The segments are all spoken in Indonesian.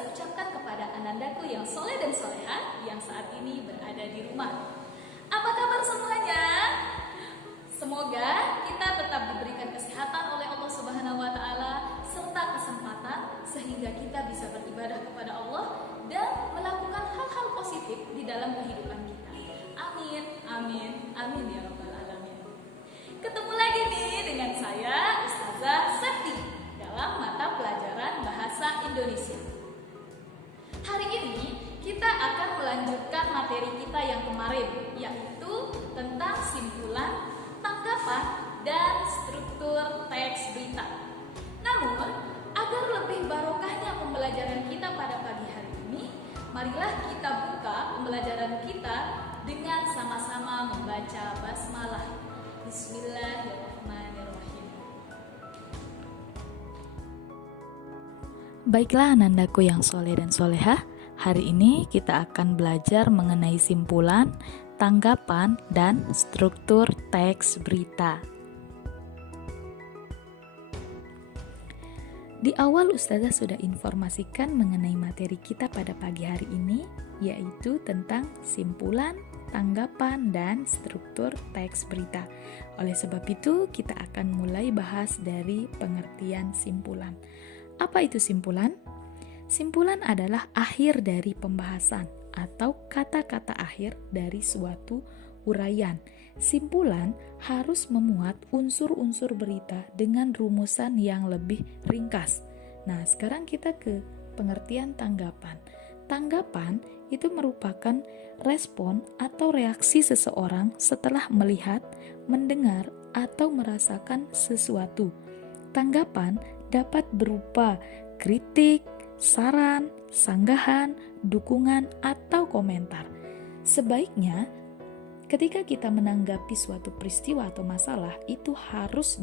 saya ucapkan kepada anandaku yang soleh dan soleha yang saat ini berada di rumah. Apa kabar semuanya? Semoga kita tetap diberikan kesehatan oleh Allah Subhanahu wa taala serta kesempatan sehingga kita bisa beribadah kepada Allah dan melakukan hal-hal positif di dalam kehidupan kita. Amin, amin, amin ya rabbal alamin. Ketemu lagi nih dengan saya Ustazah Septi dalam mata pelajaran Bahasa Indonesia. Hari ini kita akan melanjutkan materi kita yang kemarin, yaitu tentang simpulan, tanggapan, dan struktur teks berita. Namun, agar lebih barokahnya pembelajaran kita pada pagi hari ini, marilah kita buka pembelajaran kita dengan sama-sama membaca basmalah. Bismillahirrahmanirrahim. Baiklah anandaku yang soleh dan solehah, hari ini kita akan belajar mengenai simpulan, tanggapan, dan struktur teks berita. Di awal Ustazah sudah informasikan mengenai materi kita pada pagi hari ini, yaitu tentang simpulan, tanggapan, dan struktur teks berita. Oleh sebab itu, kita akan mulai bahas dari pengertian simpulan. Apa itu simpulan? Simpulan adalah akhir dari pembahasan atau kata-kata akhir dari suatu uraian. Simpulan harus memuat unsur-unsur berita dengan rumusan yang lebih ringkas. Nah, sekarang kita ke pengertian tanggapan. Tanggapan itu merupakan respon atau reaksi seseorang setelah melihat, mendengar, atau merasakan sesuatu. Tanggapan dapat berupa kritik, saran, sanggahan, dukungan, atau komentar. Sebaiknya, ketika kita menanggapi suatu peristiwa atau masalah, itu harus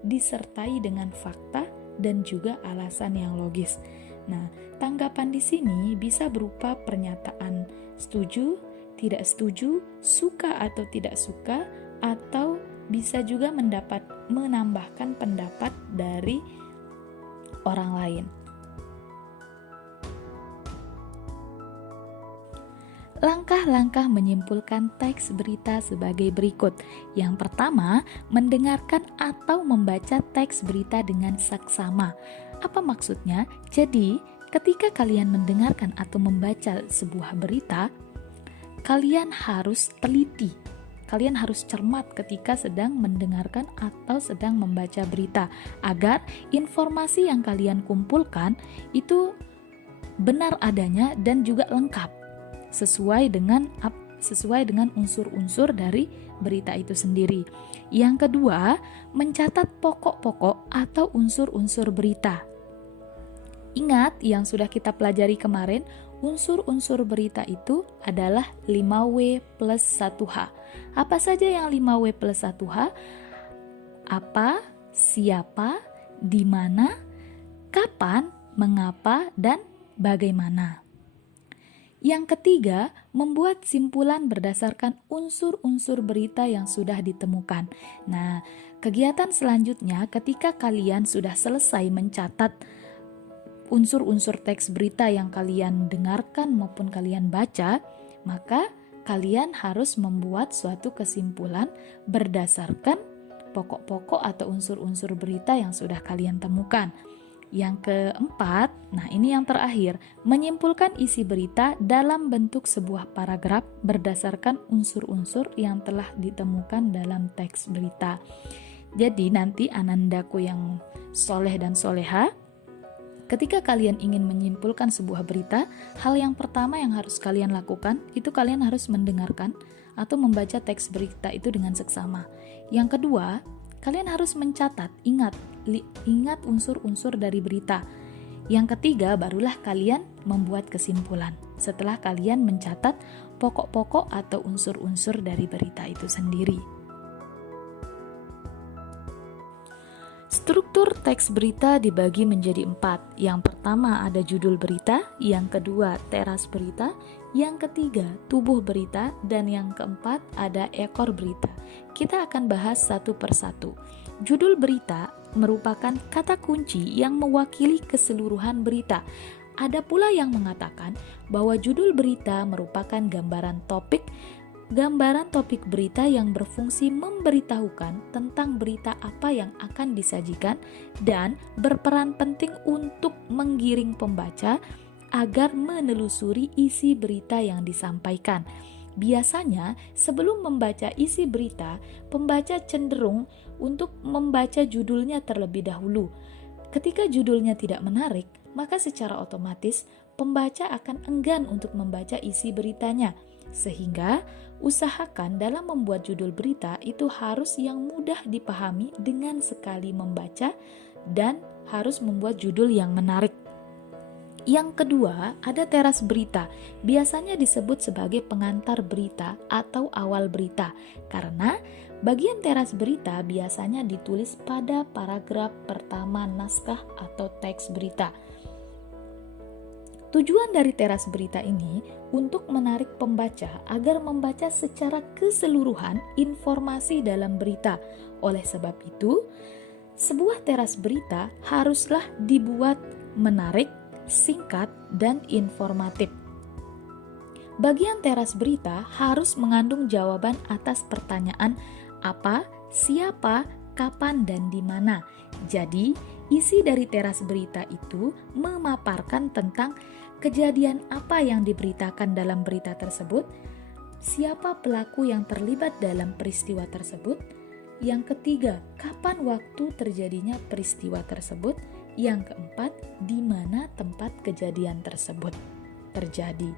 disertai dengan fakta dan juga alasan yang logis. Nah, tanggapan di sini bisa berupa pernyataan setuju, tidak setuju, suka atau tidak suka, atau bisa juga menambahkan pendapat dari orang lain. Langkah-langkah menyimpulkan teks berita sebagai berikut. Yang pertama, mendengarkan atau membaca teks berita dengan saksama. Apa maksudnya? Jadi, ketika kalian mendengarkan atau membaca sebuah berita, kalian harus teliti. Kalian harus cermat ketika sedang mendengarkan atau sedang membaca berita, agar informasi yang kalian kumpulkan itu benar adanya dan juga lengkap sesuai dengan unsur-unsur dari berita itu sendiri. Yang kedua, mencatat pokok-pokok atau unsur-unsur berita. Ingat yang sudah kita pelajari kemarin, unsur-unsur berita itu adalah 5W plus 1H. Apa saja yang 5W plus 1H? Apa, siapa, di mana, kapan, mengapa, dan bagaimana. Yang ketiga, membuat simpulan berdasarkan unsur-unsur berita yang sudah ditemukan. Nah, kegiatan selanjutnya ketika kalian sudah selesai mencatat unsur-unsur teks berita yang kalian dengarkan maupun kalian baca, maka kalian harus membuat suatu kesimpulan berdasarkan pokok-pokok atau unsur-unsur berita yang sudah kalian temukan. Yang keempat, nah ini yang terakhir, menyimpulkan isi berita dalam bentuk sebuah paragraf berdasarkan unsur-unsur yang telah ditemukan dalam teks berita. Jadi nanti anandaku yang soleh dan soleha, ketika kalian ingin menyimpulkan sebuah berita, hal yang pertama yang harus kalian lakukan, itu kalian harus mendengarkan atau membaca teks berita itu dengan seksama. Yang kedua, kalian harus mencatat, ingat unsur-unsur dari berita. Yang ketiga, barulah kalian membuat kesimpulan setelah kalian mencatat pokok-pokok atau unsur-unsur dari berita itu sendiri. Struktur teks berita dibagi menjadi 4. Yang pertama ada judul berita, yang kedua teras berita, yang ketiga tubuh berita, dan yang keempat ada ekor berita. Kita akan bahas satu persatu. Judul berita merupakan kata kunci yang mewakili keseluruhan berita. Ada pula yang mengatakan bahwa judul berita merupakan gambaran topik berita yang berfungsi memberitahukan tentang berita apa yang akan disajikan dan berperan penting untuk menggiring pembaca agar menelusuri isi berita yang disampaikan. Biasanya, sebelum membaca isi berita, pembaca cenderung untuk membaca judulnya terlebih dahulu. Ketika judulnya tidak menarik, maka secara otomatis pembaca akan enggan untuk membaca isi beritanya. Sehingga, usahakan dalam membuat judul berita itu harus yang mudah dipahami dengan sekali membaca dan harus membuat judul yang menarik. Yang kedua, ada teras berita. Biasanya disebut sebagai pengantar berita atau awal berita, karena bagian teras berita biasanya ditulis pada paragraf pertama naskah atau teks berita. Tujuan dari teras berita ini untuk menarik pembaca agar membaca secara keseluruhan informasi dalam berita. Oleh sebab itu, sebuah teras berita haruslah dibuat menarik, singkat, dan informatif. Bagian teras berita harus mengandung jawaban atas pertanyaan apa, siapa, kapan, dan di mana. Jadi, isi dari teras berita itu memaparkan tentang kejadian apa yang diberitakan dalam berita tersebut, siapa pelaku yang terlibat dalam peristiwa tersebut, yang ketiga, kapan waktu terjadinya peristiwa tersebut, yang keempat, di mana tempat kejadian tersebut terjadi.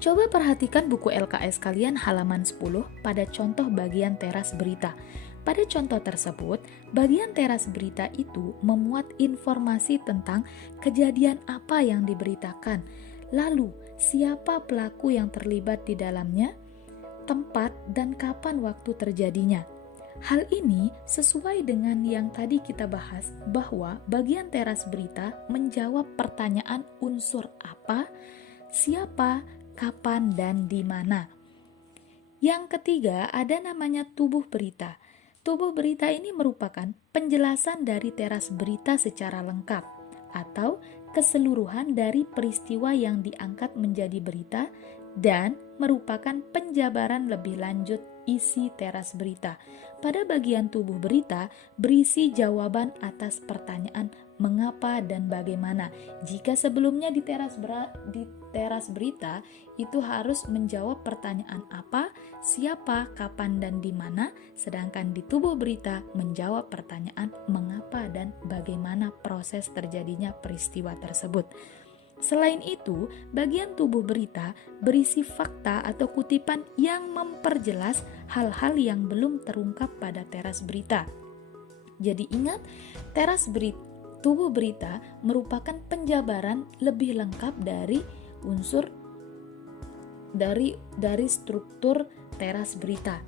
Coba perhatikan buku LKS kalian halaman 10 pada contoh bagian teras berita. Pada contoh tersebut, bagian teras berita itu memuat informasi tentang kejadian apa yang diberitakan, lalu siapa pelaku yang terlibat di dalamnya, tempat dan kapan waktu terjadinya. Hal ini sesuai dengan yang tadi kita bahas, bahwa bagian teras berita menjawab pertanyaan unsur apa, siapa, kapan, dan di mana. Yang ketiga, ada namanya tubuh berita. Tubuh berita ini merupakan penjelasan dari teras berita secara lengkap atau keseluruhan dari peristiwa yang diangkat menjadi berita dan merupakan penjabaran lebih lanjut isi teras berita. Pada bagian tubuh berita berisi jawaban atas pertanyaan mengapa dan bagaimana. Jika sebelumnya di teras berita itu harus menjawab pertanyaan apa, siapa, kapan, dan di mana, sedangkan di tubuh berita menjawab pertanyaan mengapa dan bagaimana proses terjadinya peristiwa tersebut. Selain itu, bagian tubuh berita berisi fakta atau kutipan yang memperjelas hal-hal yang belum terungkap pada teras berita. Jadi ingat, tubuh berita merupakan penjabaran lebih lengkap dari unsur dari struktur teras berita.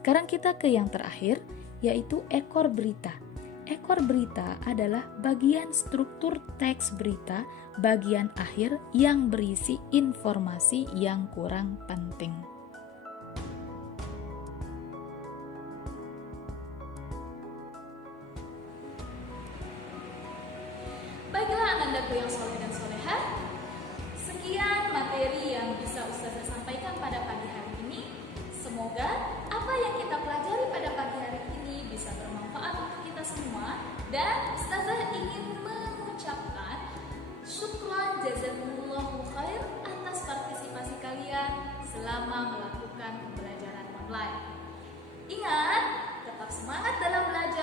Sekarang kita ke yang terakhir, yaitu ekor berita. Ekor berita adalah bagian struktur teks berita bagian akhir yang berisi informasi yang kurang penting. Baiklah anandaku yang soleh dan soleha, sekian materi yang bisa Ustazah sampaikan pada pagi hari ini. Semoga apa yang kita pelajari pada pagi hari ini bisa bermanfaat untuk kita semua, dan Ustazah ingin mengucapkan syukran jazakumullahu khair atas partisipasi kalian selama melakukan pembelajaran online. Ingat, tetap semangat dalam belajar